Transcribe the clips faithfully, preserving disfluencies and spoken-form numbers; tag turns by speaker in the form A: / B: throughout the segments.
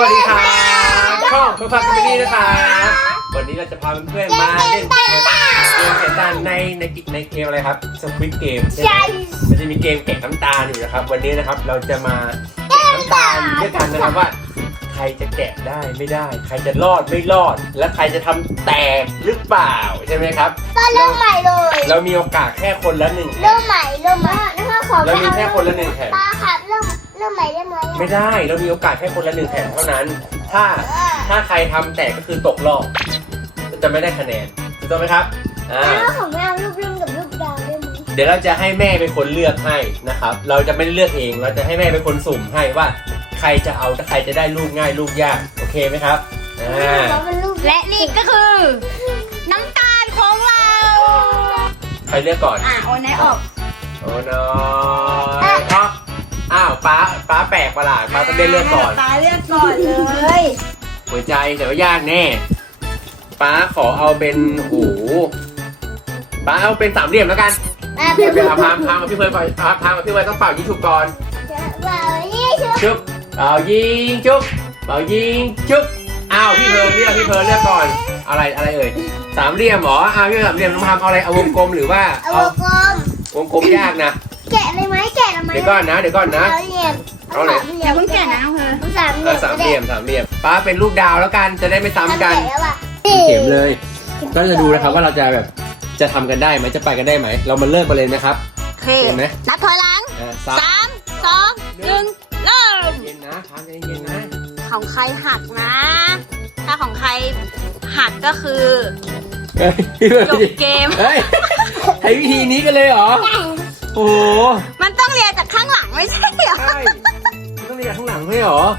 A: วัสดีครับช่องเพื่อนฟังกันนี่นะครับวันนี้เราจะพาเพื่อนๆมาเล่นเกมเขียนตาในในในเกมอะไรครับสควิดเกมใช่ไหมมันจะมีเกมแกะน้ำตาลอยู่นะครับวันนี้นะครับเราจะมาแกะน้ำตาลด้วยกันนะครับว่าใครจะแกะได้ไม่ได้ใครจะรอดไม่รอดและใครจะทำแตกหรือเปล่าใช่ไหมครับ
B: ก็เริ่มใหม่เลย
A: เรามีโอกาสแค่คนละหนึ่ง
B: เริ่มใหม่เริ่มใหม่นะคะขอ
A: เรามีแค่คนละหนึ่งแผ่น
B: ป้าครับเริ่มเริ่มใหม่ได้ไหม
A: ไม่ได้เรามีโอกาสแค่คนละหนึ่งแผ่นเท่านั้นถ้าถ้าใครทำแตกก็คือตกรอบจะไม่ได้คะแนนถูกต้องไหมครับอ่า
B: แล้วของแม่รูปเรื่องกับรูปดาวได้ไหม
A: เดี๋ยวเราจะให้แม่เป็นคนเลือกให้นะครับเราจะไม่เลือกเองเราจะให้แม่เป็นคนสุ่มให้ว่าใครจะเอาใครจะได้รูปง่ายรูปยากโอเคไหมครับอ่า
C: และนี่ก็คือน้ำตาลของเรา
A: ใครเลือกก่อน
C: อ่ะโอนไหนออก
A: โอ้น้อยออกอ้าวป้าป้าแปลกประหลาดป้าต้องได้เลือกก่อน
C: ป้าเลือกก่อนเลย
A: หัวใจแต่ว่ายากแน่ป้าขอเอาเป็นโอ้ป้าเอาเป็นสามเหลี่ยมแล้วกันเดี๋ยวพามพามกับพี่เพิร์นพามพามกับพี่เพิร์นต้องเป่ายิงฉุบก่อน
B: เป่ายิงฉุบ
A: ชุบเป่ายิงชุบเป่ายิงชุบอ้าวพี่เพิร์นเลือกพี่เพิร์นเลือกก่อนอะไรอะไรเอ่ยสามเหลี่ยมหรออ้าวพี่สามเหลี่ยมน้องพามเอาอะไรเอาวงกลมหรือว่า
B: เอาวงกลม
A: วงกลมยากนะ
B: แกะเลยไหมแกะเลยไหม
A: เดี๋ยวก่อนนะเดี๋ยวก่อนนะ
B: เอาเลย
C: อย่าเพิ่งแกะนะเธอ
B: สามเหลี่ยม
A: สามเหลี่ยมสามเหลี่ยมป้าเป็นรูปดาวแล้วกันจะได้ไม่ซ้ำกันเข็มเลยก็จะดูนะครับว่าเราจะแบบจะทำกันได้ไหมจะไปกันได้ไหมเรามาเริ่มกันเลยไหมครับ
C: เห็นไหมนับถอยหลังสามสองหนึ่งเริ่ม
A: เย็นนะทำเย็นนะ
C: ของใครหักนะถ้าของใครหักก็คือจบเกม
A: ใช้วิธีนี้กันเลยเหรอโอ้
C: มันต้องเรียนจากข้างหลังไม่ใช่เหรอ
A: ใช่ต้องเรียนจากข้างหลังไม่เหรอ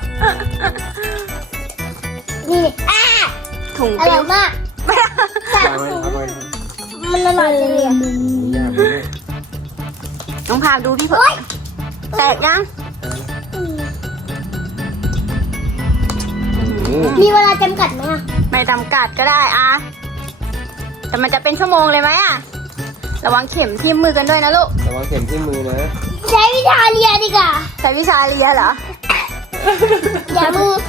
B: นี่อ่ะ
C: ถุง
B: อร่อยมากมันอร่อยจังเลย
C: น้องพาดูพี่เพิร์ดแตกยัง
B: มีเวลาจำกัดไหมอ่ะ
C: ไม่จำกัดก็ได้อะแต่มันจะเป็นชั่วโมงเลยไหมอ่ะระวังเข็มทิ่มมือกันด้วยนะลูก
A: ระวังเข็มทิ่มมือนะ
B: ใช้วิชาเรียนดีกว่า
C: ใช้วิชาเรียนเหรอ
B: อย่ามือ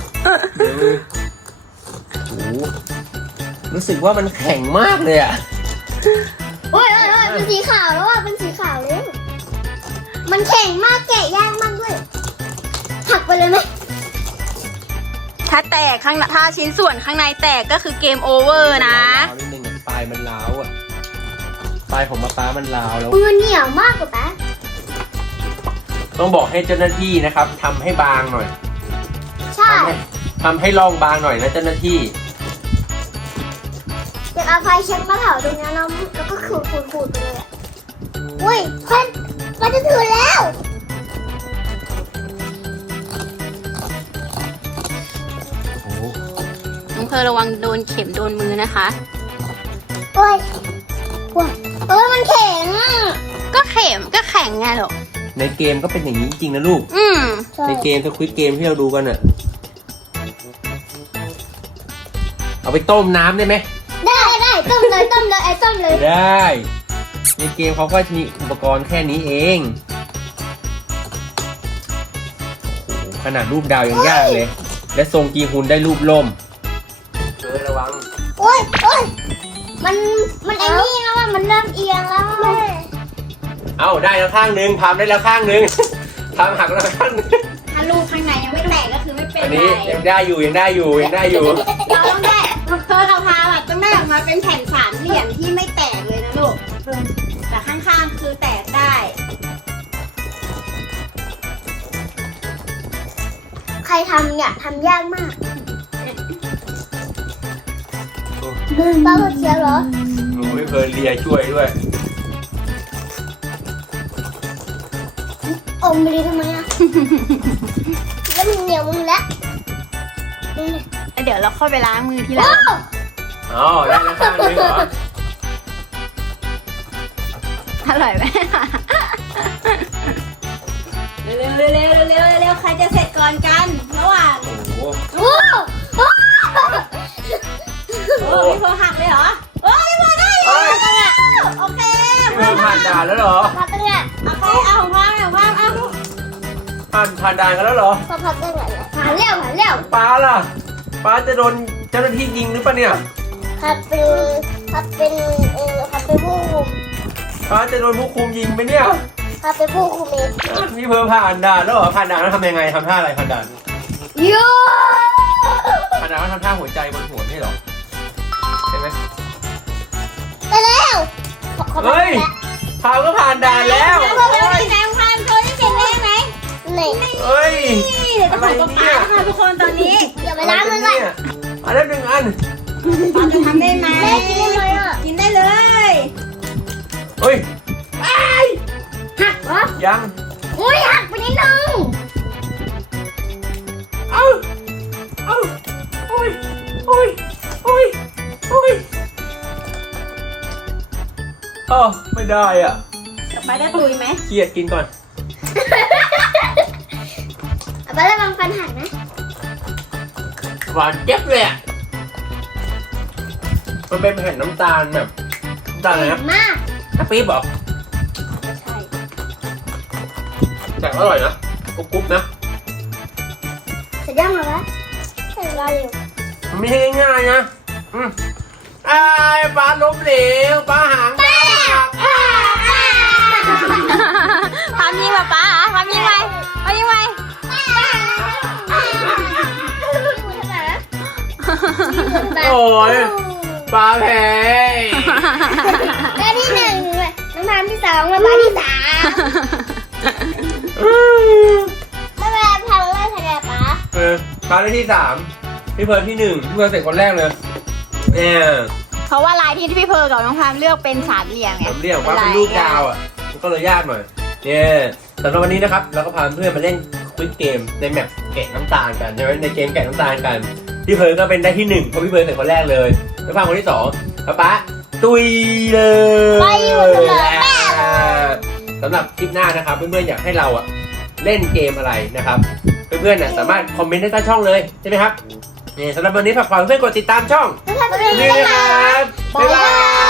A: โอ้รู้สึกว่ามันแข็งมากเลยอ่ะ
B: โอ้ยโอ้ยโอ้ยเป็นสีขาวแล้วอ่ะเป็นสีขาวเลยมันแข็งมากแกะยากมากด้วยหักไปเลยไหม
C: ถ้าแตกข้างถ้าชิ้นส่วนข้างในแตกก็คือเกมโอเวอร์นะ
A: นิดนึงปลายมันร้าวอ่ะปลายของมะพร้าวมันร้าวแล้ว
B: มือเหนียวมากกว่าป๊า
A: ต้องบอกให้เจ้าหน้าที่นะครับทำให้บางหน่อย
B: ใช่
A: ทำให้ร่องบางหน่อยนะเจ้าหน้าที่
B: เดี๋ยวเอาไฟเช็ดมาเผาตรงนี้แล้วแล้วก็ขูดขูดขูดไปเลยอ่ะอุ้ยควันควันจะถึงแล้ว
C: น้องเพร์ลระวังโดนเข็มโดนมือนะคะ
B: โอ้ยโอ้ยเออมันแข็ง
C: ก็เข็มก็แข็งไงหรอ
A: ในเกมก็เป็นอย่างนี้จริงนะลูก
C: อืม
A: ในเกมสควิดเกมที่เราดูกันอ่ะเอาไปต้มน้ำได้ไหม
B: ได้ได้ต้มเลยต้มเลยไอ้ต้มเลย
A: ได้ในเกมเขาก็มีอุปกรณ์แค่นี้เองโอ้โหขนาดรูปดาวยังยากเลยและทรงกีฮุนได้รูปล่มเออระวัง
B: โอ้ยโอ้ยมันมันไอ้นี่แล้วว่ามันเริ่มเอียงแล้วแม่
A: เอาได้แล้วข้างนึงพามได้แล้วข้างนึงพามหักแล้วข้างนึง
C: ถ้าลูกข้างในยังไม่แตกก็คือไม่เป็นไร
A: อันนี้ยังได้อยู่ยังได้อยู่ยังได้อยู่
C: เราต้องได้เธอเราพาแบบต้องได้ออกมาเป็นแผ่นสามเหลี่ยมที่ไม่แตกเลยนะลูกแต่ข้างๆคือแตกได้
B: ใครทำเนี่ยทำยากมากป้าเชียร์เหรอ
A: หนูไม่เคยเลียช่วยด้วย
B: อมไปเลยทำไมอ่ะแล้วมันเหนียวมือแล้ว
C: เดี๋ยวเราค่อยไปล้างมือทีหลัง
A: อ๋อได้แล้วข้างนึงเหรอ
C: อร่อยไหมเร็วเร็วเร็วเร็วเร็วเร็วใครจะเสร็จก่อนกันระหว่าง
A: โอ้
B: โห
C: โอ้พี่พอหักเลยเหรอโอ้พี่พอได้โอเค
A: พี่พอผ่านด่านแล้วเหรอ
B: ผ่านแล้วเนี่ย
C: โอเคเอาของพ่อเอาของพ่อเอา
A: ผ่านานผ่านด่านกันแล้วเหรอ
B: พอพับได้ไงเนี่ยผ่านแล้วผ่านแล้ว
A: ป้าล่ะป้าจะโดนเจ้าหน้าที่ยิงหรือเปล่าเนี่ย
B: พับเป็นพับเป็นเออพับเป็นผู้คุม
A: ป้าจะโดนผู้คุมยิงไหมเนี่ย
B: พับเป็นผู้คุมเอง
A: นี่เพิ่มผ่านด่านแล้วเหรอผ่านด่านแล้วทำยังไงทำท่าอะไรผ่านด่าน
B: โย่
A: ผ่านด่านแล้วทำท่าหัวใจบนหัวไม่หรอใช่ไหม
B: ไปแล้วขอขอพับ
A: เฮ้ย
B: แล้ว
A: พาวก็ผ่านด่านแล้ว
C: เราเราได้แรงพันเขาได้เสร็จแรกไหม
B: นี่
A: เฮ้ย
C: นี่เดี๋ยวต้องของป๊าค่ะทุกคนตอนนี้
B: อย่าไปล้างมันเลย
A: อันนั้นหนึ่งอัน
C: ป๊าจะทำได้ไหม
B: แม่กินได้ไหมอ่ะ
C: กินได้เลย
A: เฮ้ย
B: หักเหรอ
A: ยัง
B: อุ้ยหักไปนิดนึง
A: เอ้าเอ้าโอ้ยโอ้ยโอ้ยโอ้ยอ๋อไม่ได้อ่ะ
C: ต่อไปได้ตุยไหม
A: เครียดกินก่อน
B: เอาไประวังฟันหักนะ
A: หวานเจ็บเลยอ่ะมันเป็นแผ่นน้ำตาลแบบน้ำตาลอะไรนะ
B: มาก
A: ถ้าปี๊บเหรอ
C: ใช่
A: แต่อร่อยนะกรุบๆนะ
B: เสร็จยังเหรอวะเสร็จแล้วอยู่
A: มันไม่ใช่ง่ายๆนะอืมไอ้ายปลาล้มเหลวปลาหางปลาหัก
C: ทำยิงมาป๊าทำยิงไปทำยิงไป
A: โอ้ยปลาแพ้
B: แม่ที่หนึ่งน้ำมันที่สองน้ำมันที่สามไม่เป็นไรพังเลยค่ะเนี่ยป๊า
A: เออปลาได้ที่สามพี่เพิร์นที่หนึ่งพี่เพิร์นเสร็จคนแรกเลยเนี่ย
C: เพราะว่าลายที่พี่เพอร์กับน้องพามเลือกเป็นสามเหลี่ยมไง
A: ผมเรียกว่าเป็นลูกดาวอ่ะมันก็เลยยากหน่อยเนี่ยสำหรับวันนี้นะครับเราก็พาเพื่อนมาเล่นควิดเกมในแมปแกะน้ำตาลกันใช่ไหมในเกมแกะน้ำตาลกันพี่เพิร์นก็เป็นได้ที่หนึ่งเพราะพี่เพิร์นเสร็จคนแรกเลยแล้วพาคนที่สองป๊าป๊าตุยเลย
B: ไปอยู่เสมอแม่
A: สำหรับคลิปหน้านะครับเพื่อนๆอยากให้เราอ่ะเล่นเกมอะไรนะครับเพื่อนๆน่ะสามารถคอมเมนต์ได้ใต้ช่องเลยใช่ไหมครับนี่สำหรับวันนี้ฝากเพื่อนๆกดติดตามช่อง
B: ไม่ใช่ตัวเอง
A: นี่
B: นะ
A: นะค
B: คะ
A: รับบ๊ายบาย